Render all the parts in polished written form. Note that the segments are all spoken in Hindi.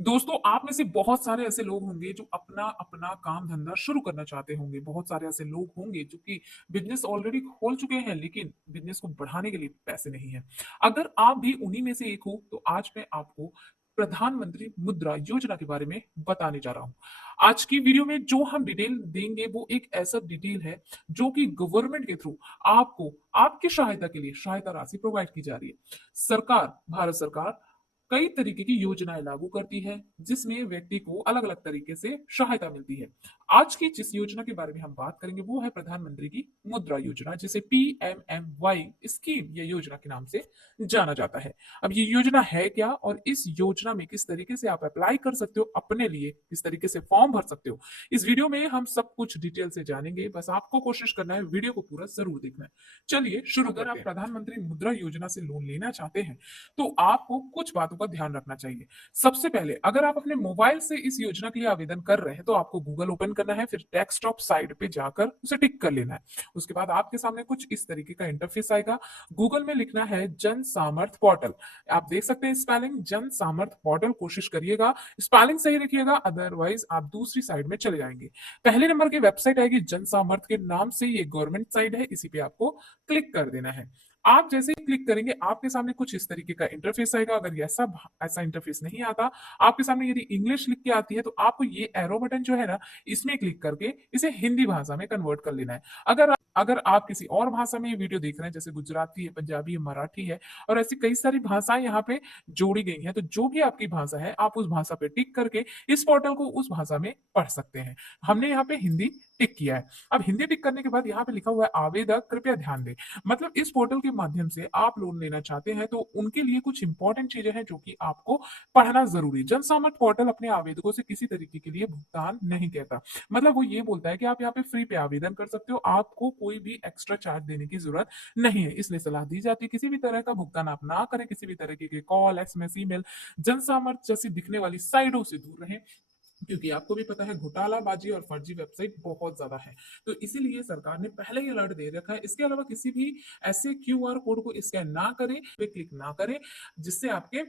दोस्तों, आप में से बहुत सारे ऐसे लोग होंगे जो अपना अपना काम धंधा शुरू करना चाहते होंगे। बहुत सारे ऐसे लोग होंगे जो कि बिजनेस ऑलरेडी खोल चुके हैं, लेकिन बिजनेस को बढ़ाने के लिए पैसे नहीं है। अगर आप भी उन्हीं में से एक हो, तो आज मैं आपको प्रधानमंत्री मुद्रा योजना के बारे में बताने जा रहा हूं। आज की वीडियो में जो हम डिटेल देंगे वो एक ऐसा डिटेल है जो कि गवर्नमेंट के थ्रू आपको आपकी सहायता के लिए सहायता राशि प्रोवाइड की जा रही है। सरकार, भारत सरकार कई तरीके की योजनाएं लागू करती है, जिसमें व्यक्ति को अलग अलग तरीके से सहायता मिलती है। आज की जिस योजना के बारे में हम बात करेंगे वो है प्रधानमंत्री की मुद्रा योजना, जिसे PMMY स्कीम या योजना के नाम से जाना जाता है। अब ये योजना है क्या और इस योजना में किस तरीके से आप अप्लाई कर सकते हो अपने लिए, किस तरीके से फॉर्म भर सकते हो, इस वीडियो में हम सब कुछ डिटेल से जानेंगे। बस आपको कोशिश करना है वीडियो को पूरा जरूर देखना है। चलिए शुरू करते हैं। अगर आप प्रधानमंत्री मुद्रा योजना से लोन लेना चाहते हैं तो आपको कुछ बातों का ध्यान रखना चाहिए। सबसे पहले, अगर आप अपने मोबाइल से इस योजना के लिए आवेदन कर रहे हैं तो आपको गूगल ओपन करना है, फिर डेस्कटॉप साइड पे जाकर उसे टिक कर लेना है। उसके बाद आपके सामने कुछ इस तरीके का इंटरफेस आएगा। गूगल में लिखना है जन सामर्थ पोर्टल। आप देख सकते हैं स्पेलिंग जन सामर्थ पोर्टल, कोशिश करिएगा स्पेलिंग सही रखिएगा, अदरवाइज आप दूसरी साइड में चले जाएंगे। पहले नंबर की वेबसाइट आएगी जन सामर्थ के नाम से, ये गवर्नमेंट साइट है, इसी पे आपको क्लिक कर देना है। आप जैसे ही क्लिक करेंगे आपके सामने कुछ इस तरीके का इंटरफेस आएगा। अगर ऐसा ऐसा इंटरफेस नहीं आता, आपके सामने यदि इंग्लिश लिख के आती है, तो आपको ये एरो बटन जो है ना, इसमें क्लिक करके इसे हिंदी भाषा में कन्वर्ट कर लेना है। अगर आप किसी और भाषा में ये वीडियो देख रहे हैं, जैसे गुजराती है, पंजाबी है, मराठी है और ऐसी कई सारी भाषाएं यहाँ पे जोड़ी गई हैं, तो जो भी आपकी भाषा है आप उस भाषा पे टिक करके इस पोर्टल को उस भाषा में पढ़ सकते हैं। हमने यहाँ पे हिंदी टिक किया है। अब हिंदी टिक करने के बाद यहाँ पे लिखा हुआ है आवेदक कृपया ध्यान दें। मतलब इस पोर्टल के माध्यम से आप लोन लेना चाहते हैं तो उनके लिए कुछ इंपॉर्टेंट चीजें हैं जो कि आपको पढ़ना जरूरी। जनसामर्थ पोर्टल अपने आवेदकों से किसी तरीके के लिए भुगतान नहीं कहता। मतलब वो ये बोलता है कि आप यहाँ पे फ्री पे आवेदन कर सकते हो, आपको कोई भी एक्स्ट्रा चार्ज देने की जरूरत नहीं है। इसलिए सलाह दी जाती है किसी भी तरह का भुगतान आप ना करें, किसी भी तरह की कॉल, SMS, ईमेल, जनसामर्थ जैसी दिखने वाली साइटों से दूर रहें, क्योंकि आपको भी पता है घोटालाबाजी और फर्जी वेबसाइट बहुत ज्यादा है। तो इसीलिए सरकार ने पहले ही अलर्ट दे रखा है। इसके अलावा किसी भी ऐसे QR कोड को स्कैन ना करें, पे क्लिक ना करें जिससे आपके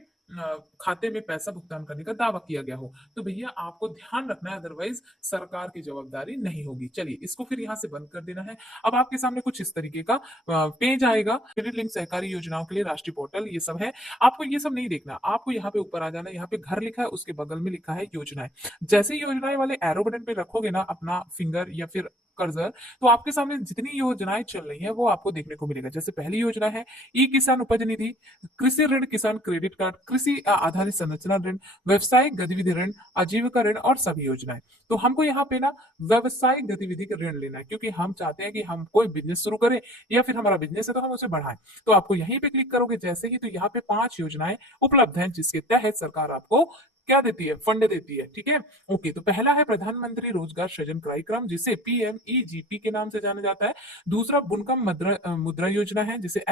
खाते में पैसा भुगतान करने का दावा किया गया हो। तो भैया आपको ध्यान रखना है, अदरवाइज सरकार की जवाबदारी नहीं होगी। चलिए इसको फिर यहाँ से बंद कर देना है। अब आपके सामने कुछ इस तरीके का पेज आएगा, क्रेडिट लिंक सहकारी योजनाओं के लिए राष्ट्रीय पोर्टल, ये सब है। आपको ये सब नहीं देखना, आपको यहाँ पे ऊपर आ जाना है। यहाँ पे घर लिखा है, उसके बगल में लिखा है योजनाएं। जैसे ही योजनाएं वाले एरो बटन पे रखोगे ना अपना फिंगर या फिर कर्सर, तो आपके सामने जितनी योजनाएं चल रही हैं वो आपको देखने को मिलेगा। जैसे पहली योजना है ई किसान उपज निधि, कृषि ऋण किसान क्रेडिट कार्ड, कृषि आधारित संरचना ऋण, व्यवसायिक गतिविधि ऋण, आजीविका ऋण और सभी योजनाएं। तो हमको यहाँ पे ना व्यवसायिक गतिविधि का ऋण लेना है, क्योंकि हम चाहते हैं कि हम कोई बिजनेस शुरू करें या फिर हमारा बिजनेस है तो हम उसे बढ़ाएं। तो आपको यहीं पे क्लिक करोगे जैसे ही, तो यहाँ पे 5 योजनाएं उपलब्ध हैं जिसके तहत सरकार आपको क्या देती है, फंड देती है। ठीक है, ओके। तो पहला है प्रधानमंत्री रोजगार सृजन कार्यक्रम, जिसे PMEGP के नाम से जाना जाता है। दूसरा बुनकम मुद्रा योजना है, जिसे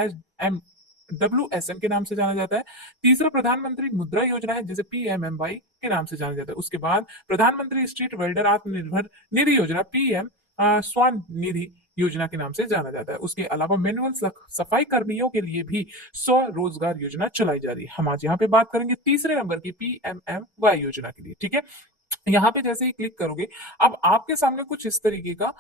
WSM के नाम से जाना जाता है। तीसरा प्रधानमंत्री मुद्रा योजना है, जिसे PMMY के नाम से जाना जाता है। उसके बाद प्रधानमंत्री स्ट्रीट वेल्डर आत्मनिर्भर निधि योजना, PM स्वान निधि योजना के नाम से जाना जाता है। उसके अलावा मैनुअल सफाई कर्मियों के लिए भी स्वरोजगार योजना चलाई जा रही है। हम आज यहाँ पे बात करेंगे तीसरे नंबर की PMMY योजना के लिए। ठीक है, यहाँ पे जैसे ही क्लिक करोगे अब आपके सामने कुछ इस तरीके का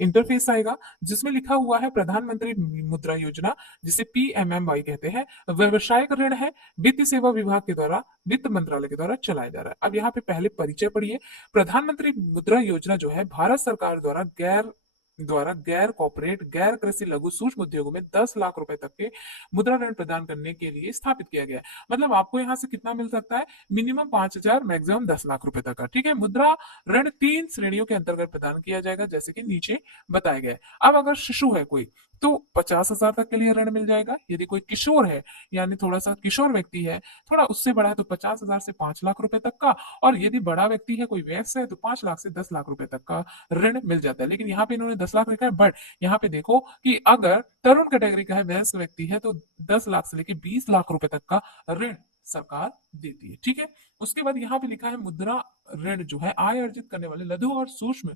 इंटरफेस आएगा, जिसमें लिखा हुआ है प्रधानमंत्री मुद्रा योजना, जिसे PMMY कहते हैं। व्यवसायिक ऋण है, वित्त सेवा विभाग के द्वारा, वित्त मंत्रालय के द्वारा चलाया जा रहा है। अब यहाँ पे पहले परिचय पढ़िए। प्रधानमंत्री मुद्रा योजना जो है भारत सरकार द्वारा गैर कॉर्पोरेट, गैर कृषि, लघु सूक्ष्म उद्योगों में 10 लाख रुपए तक के मुद्रा ऋण प्रदान करने के लिए स्थापित किया गया है। मतलब आपको यहाँ से कितना मिल सकता है, मिनिमम 5,000, मैक्सिमम 10 लाख रुपए तक का। ठीक है, मुद्रा ऋण 3 श्रेणियों के अंतर्गत प्रदान किया जाएगा, जैसे कि नीचे बताया गया है। अब अगर शिशु है कोई तो 50,000 तक के लिए ऋण मिल जाएगा। यदि कोई किशोर है, यानी थोड़ा सा किशोर व्यक्ति है, थोड़ा उससे बड़ा है, तो 50,000 से 5 लाख रुपए तक का। और यदि बड़ा व्यक्ति है, कोई वयस्क है, तो 5 लाख से 10 लाख रुपए तक का ऋण मिल जाता है। लेकिन यहाँ पे इन्होंने 10 लाख लिखा है, बट यहाँ पे देखो कि अगर तरुण कैटेगरी का है, वयस्क व्यक्ति है, तो 10 लाख से लेकर 20 लाख रुपए तक का ऋण सरकार देती है। ठीक है, उसके बाद यहाँ पे लिखा है मुद्रा ऋण जो है आय अर्जित करने वाले लघु और सूक्ष्म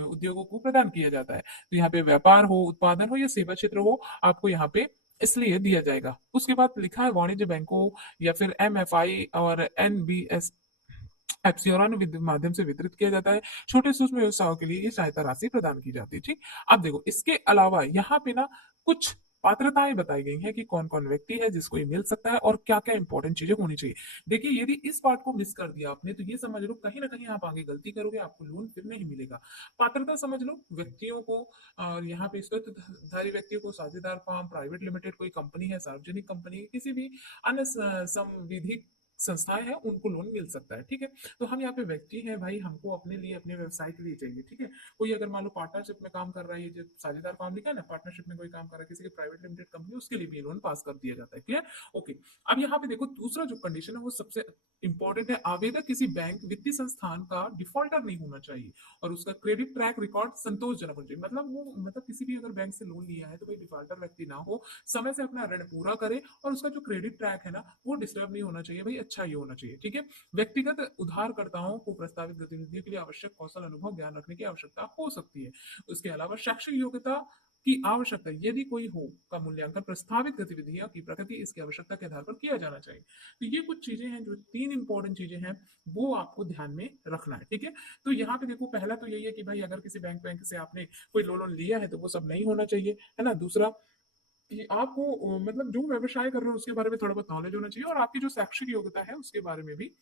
उद्योगों को प्रदान किया जाता है। तो यहाँ पे व्यापार हो, उत्पादन हो या सेवा क्षेत्र हो, आपको यहाँ पे इसलिए दिया जाएगा। उसके बाद लिखा है वाणिज्य बैंकों या फिर MFI और NBS एप्स और अन्य माध्यम से वितरित किया जाता है। छोटे सूक्ष्म व्यवसायों के लिए ये सहायता राशि प्रदान की जाती है। ठीक। अब देखो इसके अलावा यहाँ पे ना कुछ पात्रताएं बताई गई हैं कि कौन कौन व्यक्ति है जिसको ये मिल सकता है और क्या क्या इंपॉर्टेंट चीजें होनी चाहिए। देखिए यदि इस पार्ट को मिस कर दिया आपने तो ये समझ लो कहीं ना कहीं आप आगे गलती करोगे, आपको लोन फिर नहीं मिलेगा। पात्रता समझ लो व्यक्तियों को, और यहाँ पे स्वतंत्रधारी व्यक्तियों को, साझेदार फर्म, प्राइवेट लिमिटेड कोई कंपनी है, सार्वजनिक कंपनी है, किसी भी अन्य संविधिक संस्थाएं हैं उनको लोन मिल सकता है। ठीक है। तो हम यहाँ पे व्यक्ति हैं भाई, हमको अपने लिए अपने व्यवसाय के लिए चाहिए। ठीक है। कोई अगर मान लो पार्टनरशिप में काम कर रहा है, ये जो साझेदार काम लिखा है ना, पार्टनरशिप में कोई काम कर रहा है किसी की प्राइवेट लिमिटेड कंपनी, उसके लिए भी लोन पास कर दिया जाता है। क्लियर। ओके। अब यहाँ पे देखो दूसरा जो कंडीशन है वो सबसे इंपॉर्टेंट है। आवेदक किसी बैंक वित्तीय संस्थान का डिफॉल्टर नहीं होना चाहिए और उसका क्रेडिट ट्रैक रिकॉर्ड संतोषजनक होना चाहिए। मतलब वो मतलब किसी भी अगर बैंक से लोन लिया है तो कोई डिफॉल्टर व्यक्ति ना हो, समय से अपना ऋण पूरा करे और उसका जो क्रेडिट ट्रैक है ना वो डिस्टर्ब नहीं होना चाहिए भाई, अच्छा ही होना चाहिए। ठीक है। व्यक्तिगत उधारकर्ताओं को प्रस्तावित गतिविधियों के लिए आवश्यक कौशल, अनुभव, ज्ञान रखने की आवश्यकता हो सकती है। उसके अलावा शैक्षिक योग्यता की आवश्यकता यदि कोई हो का मूल्यांकन प्रस्तावित गतिविधियों की प्रकृति इसकी आवश्यकता के आधार पर किया जाना चाहिए। तो ये कुछ चीजें हैं जो तीन इंपॉर्टेंट चीजें हैं वो आपको ध्यान में रखना है। ठीक है। तो यहाँ पे देखो पहला तो यही है कि भाई अगर किसी बैंक से आपने कोई लोन लिया है तो वो सब नहीं होना चाहिए, है ना। दूसरा कि आपको मतलब जो व्यवसाय कर रहे हो उसके बारे में थोड़ा बहुत नॉलेज होना चाहिए और आपकी जो शैक्षिक योग्यता है उसके बारे में भी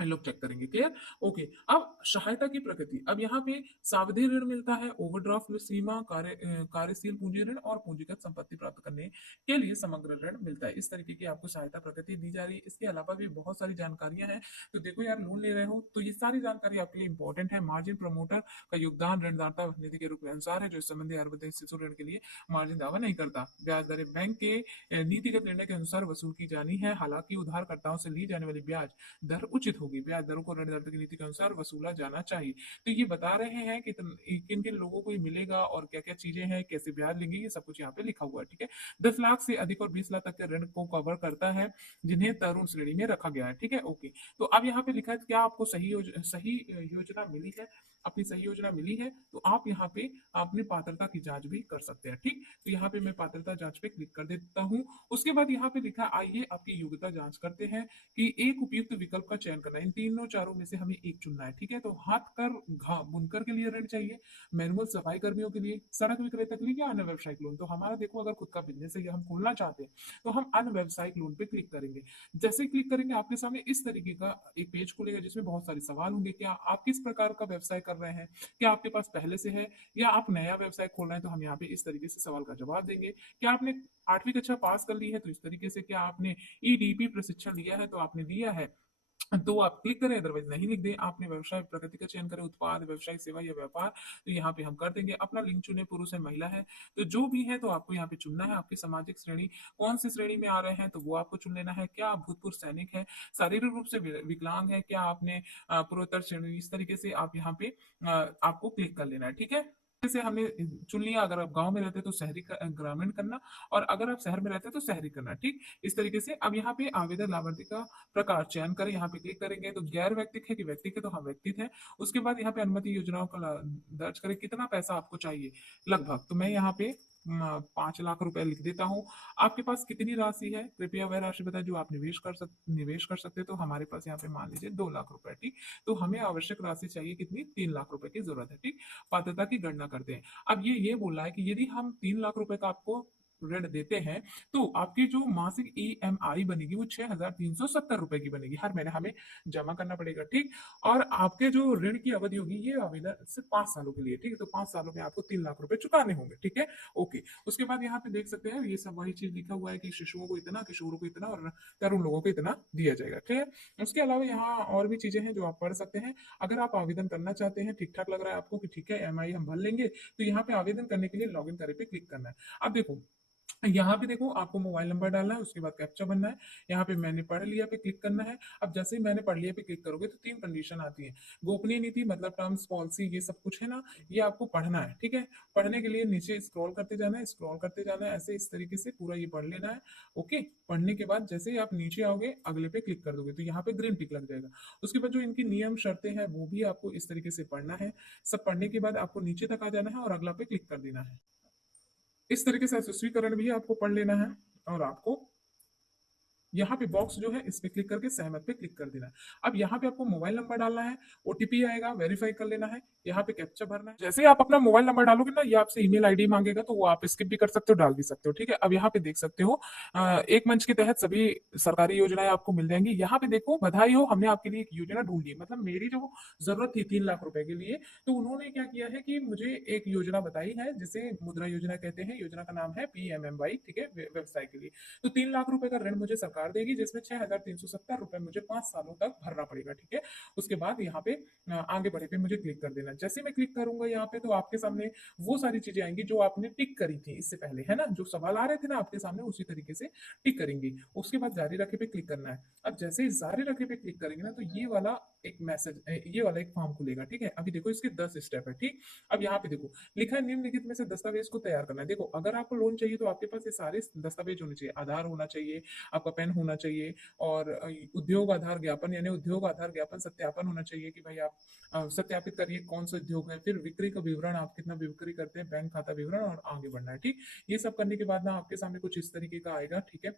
हम लोग चेक करेंगे। क्लियर। ओके। अब सहायता की प्रकृति, अब यहाँ पे सावधि ऋण मिलता है, ओवरड्राफ्ट सीमा, कार्यशील पूंजी ऋण और पूंजीगत संपत्ति प्राप्त करने के लिए समग्र ऋण मिलता है। इस तरीके की आपको सहायता प्रकृति दी जा रही है। इसके अलावा भी बहुत सारी जानकारियां हैं। तो देखो यार लोन ले रहे हो तो ये सारी जानकारी आपके लिए इंपॉर्टेंट है। मार्जिन प्रमोटर का योगदान ऋणदाता नीति के रूप में अनुसार है जो इस संबंधी आयुर्वेदिक शिशु ऋण के लिए मार्जिन दावा नहीं करता। ब्याज दरें बैंक के नीतिगत निर्णय के अनुसार वसूल की जानी है। हालांकि उधारकर्ताओं से ली जाने वाली ब्याज दर उचित होगी। ब्याज दरों को ऋण दर की नीति के अनुसार वसूला जाना चाहिए। तो ये बता रहे हैं कि किन किन लोगों को ये मिलेगा और क्या क्या चीजें हैं, कैसे ब्याज लेंगे, ये सब कुछ यहाँ पे लिखा हुआ है। ठीक है। 10 लाख से अधिक और 20 लाख तक के ऋण को कवर करता है जिन्हें तरुण श्रेणी में रखा गया है। ठीक है। ओके। तो अब यहाँ पे लिखा है क्या आपको सही योजना मिली है, अपनी सही योजना मिली है तो आप यहाँ पे अपनी पात्रता की जांच भी कर सकते हैं। ठीक। तो यहाँ पे मैं पात्रता जांच पे क्लिक कर देता हूँ। उसके बाद यहाँ पे लिखा आइए आपकी योग्यता जांच करते हैं कि एक उपयुक्त विकल्प का चयन करना है। इन तीनों चारों में से हमें एक चुनना है। ठीक है। तो हाथ कर बुनकर के लिए ऋण चाहिए, मैनुअल सफाई कर्मियों के लिए, सड़क विक्रेता के लिए या अन्य व्यवसायिक लोन। तो हमारा देखो अगर खुद का बिजनेस है या हम खोलना चाहते हैं तो हम अन्य व्यवसायिक लोन पे क्लिक करेंगे। जैसे ही क्लिक करेंगे आपके सामने इस तरीके का एक पेज खुलेगा जिसमें बहुत सारे सवाल होंगे। क्या आप किस प्रकार का व्यवसाय कर रहे हैं, क्या आपके पास पहले से है या आप नया व्यवसाय खोल रहे हैं, तो हम यहाँ पे इस तरीके से सवाल का जवाब देंगे। क्या आपने 8वीं कक्षा पास कर ली है तो इस तरीके से, क्या आपने ईडीपी प्रशिक्षण लिया है तो आपने दिया है तो आप क्लिक करें, अदरवाइज नहीं लिख दें। आपने व्यवसाय प्रकृति का चयन करें, उत्पाद, व्यवसायिक सेवा या व्यापार, तो यहाँ पे हम कर देंगे। अपना लिंग चुने, पुरुष है महिला है, तो जो भी है तो आपको यहाँ पे चुनना है। आपकी सामाजिक श्रेणी कौन सी श्रेणी में आ रहे हैं तो वो आपको चुन लेना है। क्या आप भूतपूर्व सैनिक है, शारीरिक रूप से विकलांग है, क्या आपने पूर्वोत्तर श्रेणी, इस तरीके से आप यहाँ पे आपको क्लिक कर लेना है। ठीक है। जैसे हमने चुन लिया, अगर आप गांव में रहते हैं तो शहरी ग्रामीण करना और अगर आप शहर में रहते हैं तो शहरी करना। ठीक। इस तरीके से अब यहाँ पे आवेदन लाभार्थी का प्रकार चयन करें, यहाँ पे क्लिक करेंगे तो गैर व्यक्तिक है कि व्यक्तिक है तो हम व्यक्तिक है। उसके बाद यहाँ पे अनुमति योजनाओं का दर्ज करें, कितना पैसा आपको चाहिए लगभग, तो मैं यहाँ पे 5 लाख रुपए लिख देता हूँ। आपके पास कितनी राशि है कृपया वह राशि बताएं जो आप निवेश कर सकते हैं। तो हमारे पास यहाँ पे मान लीजिए 2 लाख रुपए। ठीक। तो हमें आवश्यक राशि चाहिए कितनी, 3 लाख रुपए की जरूरत है। ठीक। पात्रता की गणना करते हैं। अब ये बोल रहा है कि यदि हम 3 लाख रुपए का आपको ऋण देते हैं तो आपकी जो मासिक ईएमआई बनेगी वो 6,370 रुपए की बनेगी, हर महीने हमें जमा करना पड़ेगा। ठीक। और आपके जो ऋण की अवधि होगी ये आवेदन सिर्फ 5 सालों के लिए। ठीक है। तो 5 सालों में आपको 3 लाख रुपए चुकाने होंगे। ठीक है। ओके। उसके बाद यहाँ पे देख सकते हैं ये सब वही चीज लिखा हुआ है कि शिशुओं को इतना, किशोरों को इतना और तरुण लोगों को इतना दिया जाएगा। ठीक है। उसके अलावा यहाँ और भी चीजें हैं जो आप पढ़ सकते हैं। अगर आप आवेदन करना चाहते हैं, ठीक ठाक लग रहा है आपको कि ठीक है एमआई हम भर लेंगे, तो यहाँ पे आवेदन करने के लिए लॉग इन करे पे क्लिक करना है। अब देखो यहाँ पे देखो आपको मोबाइल नंबर डालना है, उसके बाद कैप्चा बनना है। यहाँ पे मैंने पढ़ लिया पे क्लिक करना है। अब जैसे ही मैंने पढ़ लिया पे क्लिक करोगे तो 3 कंडीशन आती है। गोपनीय नीति मतलब टर्म्स, पॉलिसी, ये सब कुछ है ना, ये आपको पढ़ना है। ठीक है। पढ़ने के लिए नीचे स्क्रॉल करते जाना है, स्क्रॉल करते जाना है, ऐसे इस तरीके से पूरा ये पढ़ लेना है। ओके। पढ़ने के बाद जैसे ही आप नीचे आओगे अगले पे क्लिक कर दोगे तो यहाँ पे ग्रीन टिक लग जाएगा। उसके बाद जो इनकी नियम शर्तें हैं वो भी आपको इस तरीके से पढ़ना है। सब पढ़ने के बाद आपको नीचे तक आ जाना है और अगला पे क्लिक कर देना है। इस तरीके से यशस्वीकरण भी आपको पढ़ लेना है और आपको यहाँ पे बॉक्स जो है इस पे क्लिक करके सहमत पे क्लिक कर देना है। अब यहाँ पे आपको मोबाइल नंबर डालना है, ओटीपी आएगा, वेरीफाई कर लेना है, यहाँ पे कैप्चा भरना है। जैसे ही आप अपना मोबाइल नंबर डालोगे ना, ये आपसे ईमेल आईडी मांगेगा, तो वो आप स्किप भी कर सकते हो, डाल भी सकते हो। ठीक है, अब यहाँ पे देख सकते हो एक मंच के तहत सभी सरकारी योजनाएं आपको मिल जाएंगी। यहाँ पे देखो, बधाई हो, हमने आपके लिए एक योजना ढूंढी है। मतलब मेरी जो जरूरत थी 3 लाख रुपए के लिए, तो उन्होंने क्या किया है कि मुझे एक योजना बताई है, जिसे मुद्रा योजना कहते हैं। योजना का नाम है PMMY, ठीक है, व्यवसाय के लिए। तो 3 लाख रुपए का ऋण मुझे सरकार देगी, जिसमें 6,370 रुपए मुझे 5 सालों तक भरना पड़ेगा। ठीक है, उसके बाद यहाँ पे आगे बढ़े पे मुझे क्लिक कर देना। जैसे मैं क्लिक करूंगा यहाँ पे, तो आपके सामने वो सारी चीजें आएंगी जो आपने टिक करी थी इससे पहले, है ना, जो सवाल आ रहे थे ना आपके सामने, उसी तरीके से टिक करेंगे। उसके बाद जारी रखे पे क्लिक करना है। अब जैसे ही जारी रखे पे क्लिक करेंगे ना, तो ये वाला एक मैसेज, ये वाला एक फॉर्म खुलेगा। ठीक है, अभी देखो इसके 10 स्टेप है। ठीक, अब यहाँ पे देखो लिखा है निम्नलिखित में से दस्तावेज को तैयार करना है। देखो, अगर आपको लोन चाहिए तो आपके पास ये सारे दस्तावेज होने चाहिए। आधार होना चाहिए, आपका पैन होना चाहिए, और उद्योग आधार ज्ञापन, यानी उद्योग आधार ज्ञापन सत्यापन होना चाहिए कि भाई आप सत्यापित करिए कौन सा उद्योग है। फिर बिक्री का विवरण, आप कितना बिक्री करते हैं, बैंक खाता विवरण, और आगे बढ़ना है। ठीक, ये सब करने के बाद ना आपके सामने कुछ इस तरीके का आएगा। ठीक है,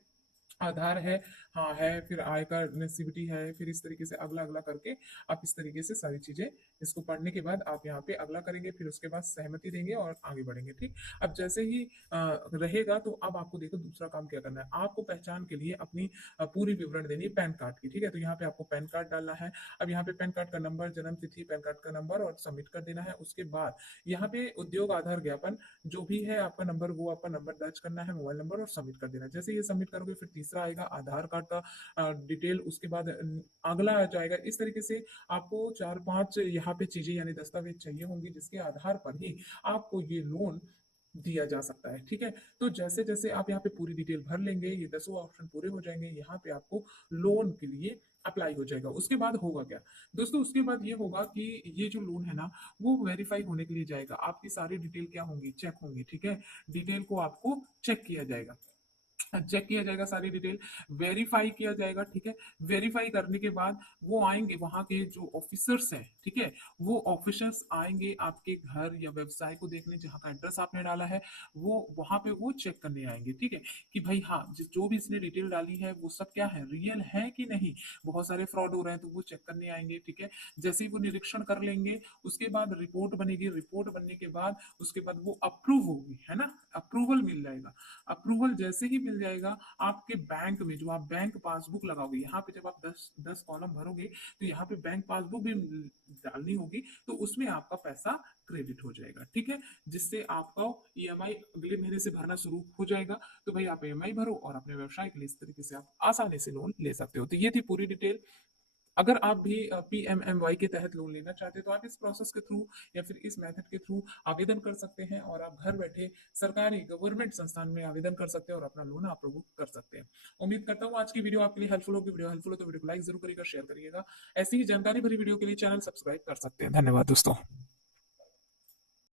आधार है, हाँ है, फिर आय का नेसिविटी है, फिर इस तरीके से अगला अगला करके आप इस तरीके से सारी चीजें, इसको पढ़ने के बाद आप यहाँ पे अगला करेंगे, फिर उसके बाद सहमति देंगे और आगे बढ़ेंगे। ठीक, अब जैसे ही रहेगा, तो अब आपको देखो दूसरा काम क्या करना है। आपको पहचान के लिए अपनी पूरी विवरण देनी है पैन कार्ड की। ठीक है, तो यहाँ पे आपको पैन कार्ड डालना है। अब यहाँ पे पैन कार्ड का नंबर, जन्म तिथि, पैन कार्ड का नंबर, और सबमिट कर देना है। उसके बाद यहाँ पे उद्योग आधार ज्ञापन जो भी है आपका नंबर, वो आपका नंबर दर्ज करना है, मोबाइल नंबर, और सबमिट कर देना है। जैसे ये सबमिट करोगे, फिर तीसरा आएगा आधार कार्ड का डिटेल। उसके बाद अगला आ जाएगा। इस तरीके से आपको 4-5 यहाँ पे चीजें यानी दस्तावेज चाहिए होंगी, जिसके आधार पर ही आपको ये लोन दिया जा सकता है। ठीक है, तो जैसे जैसे आप यहाँ पे पूरी डिटेल भर लेंगे, ये 10 ऑप्शन पूरे हो जाएंगे, यहाँ पे आपको लोन के लिए अप्लाई हो जाएगा। उसके बाद होगा क्या दोस्तों, उसके बाद ये होगा कि ये जो लोन है ना, वो वेरीफाई होने के लिए जाएगा। आपकी सारी डिटेल क्या होंगी, चेक होंगी। ठीक है, डिटेल को आपको चेक किया जाएगा, चेक किया जाएगा, सारी डिटेल वेरीफाई किया जाएगा। ठीक है, वेरीफाई करने के बाद वो आएंगे, वहां के जो ऑफिसर्स हैं, ठीक है, वो ऑफिसर्स आएंगे आपके घर या व्यवसाय को देखने, जहां का एड्रेस आपने डाला है, वो वहां पे वो चेक करने आएंगे। ठीक है, कि भाई हाँ, जो भी इसने डिटेल डाली है वो सब क्या है, रियल है कि नहीं, बहुत सारे फ्रॉड हो रहे हैं, तो वो चेक करने आएंगे। ठीक है, जैसे ही वो निरीक्षण कर लेंगे, उसके बाद रिपोर्ट बनेगी। रिपोर्ट बनने के बाद उसके बाद वो अप्रूव होगी, है ना, अप्रूवल मिल जाएगा। अप्रूवल जैसे ही मिल जाएगा, आपके बैंक में जो आप बैंक पासबुक लगाओगे, यहाँ पे जब आप 10 कॉलम भरोगे, तो यहाँ पे बैंक पासबुक भी डालनी होगी, तो उसमें आपका पैसा क्रेडिट हो जाएगा। ठीक है, जिससे आपका ईएमआई अगले महीने से भरना शुरू हो जाएगा। तो भाई आप ईएमआई भरो और अपने व्यवसाय के लिए इस तरीके से आप आसानी से लोन ले सकते हो। तो ये थी पूरी डिटेल। अगर आप भी PMMY के तहत लोन लेना चाहते हैं, तो आप इस प्रोसेस के थ्रू या फिर इस मेथड के थ्रू आवेदन कर सकते हैं, और आप घर बैठे सरकारी गवर्नमेंट संस्थान में आवेदन कर सकते हैं और अपना लोन आप लोग कर सकते हैं। उम्मीद करता हूँ आज की वीडियो आपके लिए हेल्पफुल होगी। वीडियो हेल्पफुल हो तो वीडियो को लाइक जरूर करिएगा, शेयर करिएगा। ऐसी ही जानकारी भरी वीडियो के लिए चैनल सब्सक्राइब कर सकते हैं। धन्यवाद दोस्तों।